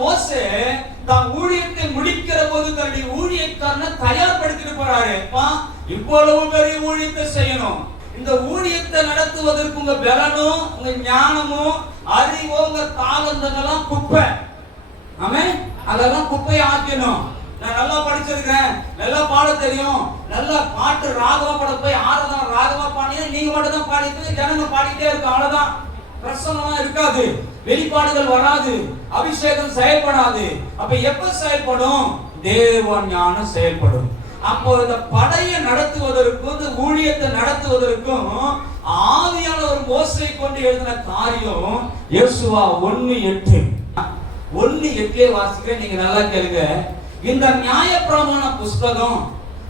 மோசே தான் ஊழியத்தை முடிக்கிற போது தன்னுடைய ஊழியக்காரனை தயார்படுத்திட்டு போறாரு. இவ்வளவு பெரிய ஊழியத்தை செய்யணும், இந்த ஊழியத்தை நடத்துவதற்கு உங்க பலனும் உங்க ஞானமும் அறிவோ உங்க தாளந்தங்கள்லாம் குப்பை. ஆமென். அதெல்லாம் குப்பையை ஆக்கணும். நான் நல்லா படிச்சிருக்கேன், நல்லா பாட தெரியும், நல்லா பாட்டு ராகவா பாட போய் ஆராதனை ராகவா பாடினா நீங்க மட்டும் தான் பாடிட்டு ஜனங்க பாடிட்டே இருக்கு, அவ்வளவுதான். பிரசன்னமா இருக்காது, வெளிப்பாடுகள் வராது, அபிஷேகம் செயல்படாது. அப்ப எப்ப செயல்படும்? தேவ ஞானம் செயல்படும். அப்போ இந்த படையை நடத்துவதற்கும் இந்த ஊழியத்தை நடத்துவதற்கும் ஆவியானவர் மோசேயை கொண்டு எழுதின காரியம் யோசுவா 1:8. 1:8 வாசிக்கிறேன், நீங்க நல்லா கேளுங்க. இந்த நியாயப்பிரமாண புஸ்தகம்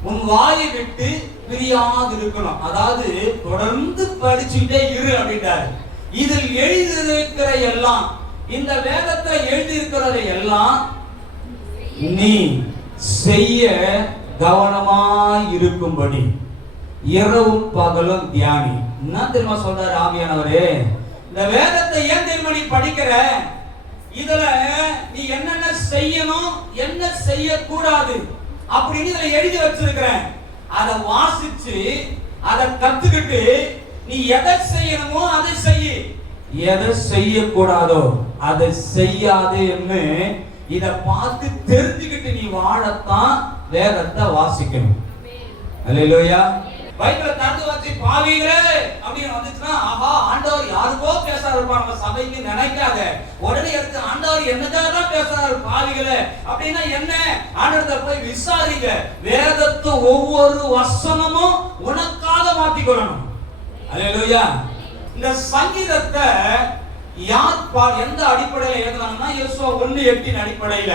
உன் வாயை விட்டு பிரியாது இருக்கணும். அதாவது தொடர்ந்து படிச்சுட்டே இரு அப்படின்றாரு. இதில் எழுதியிருக்கிற எல்லாம், இந்த வேதத்தை எழுதியிருக்கிறதை எல்லாம் நீ செய்ய கவனமாய் இருக்கும்படி இரவும் பகலும் தியானி. என்ன தெரியுமா சொல்றாரு ஆவியானவரே? இந்த வேதத்தை ஏன் தெரியுமா நீ படிக்கிற? இதுல நீ என்னென்ன செய்யணும், என்ன செய்யக்கூடாது அப்படின்னு இதுல எழுதி வச்சிருக்கிறேன். அதை வாசிச்சு அதை கத்துக்கிட்டு நீ எதை செய்யணுமோ அதை செய்ய, எதை செய்யக்கூடாதோ அதை செய்யாதேன்னு இத பார்த்து தெரிஞ்சுக்கிட்டு நீ வாழத்தான் வேதத்தை வாசிக்கணும். அல்லேலூயா. பைபிளை திறந்து வச்சு பாவிகளே அப்படின்னு வந்துச்சுன்னா, ஆஹா ஆண்டவர் யாருக்கோ பேசாரு நம்ம சபைக்கு நினைக்காத. உடனே எடுத்து ஆண்டவர் என்னதான் தான் பேசுறாரு பாவிகளே அப்படின்னா என்ன? ஆண்டவரை போய் விசாரிங்க. வேதத்து ஒவ்வொரு வசனமும் உனக்காக மாத்திக்கொள்ளணும். அல்லேலூயா. இந்த சங்கீதத்தை யார் எந்த அடிப்படையில் எழுதுனாங்கன்னா யோசுவா 1:8 அடிப்படையில.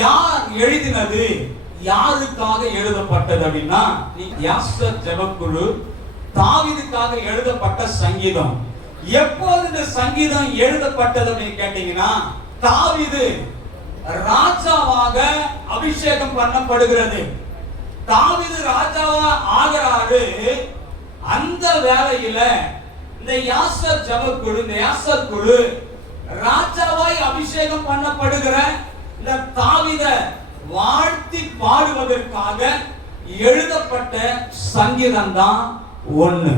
யார் எழுதினது, யாருக்காக எழுதப்பட்டது அப்படின்னா யாசர் ஜெபக்குழு தாவீதுக்காக எழுதப்பட்ட சங்கீதம். எப்போது இந்த சங்கீதம் எழுதப்பட்டது அப்படின்னு கேட்டீங்கன்னா, தாவீது ராஜாவாக அபிஷேகம் பண்ணப்படுகிறது. தாவீது ராஜாவா ஆகிறாரு. அந்த வேளையில இந்த யாசர் ஜெபக்குழு, இந்த யாசர் குழு ராஜாவாய் அபிஷேகம் பண்ணப்படுகிற இந்த தாவீதை வாழ்த்தி பாடுவதற்காக எழுதப்பட்ட சங்கீதம் தான் 1.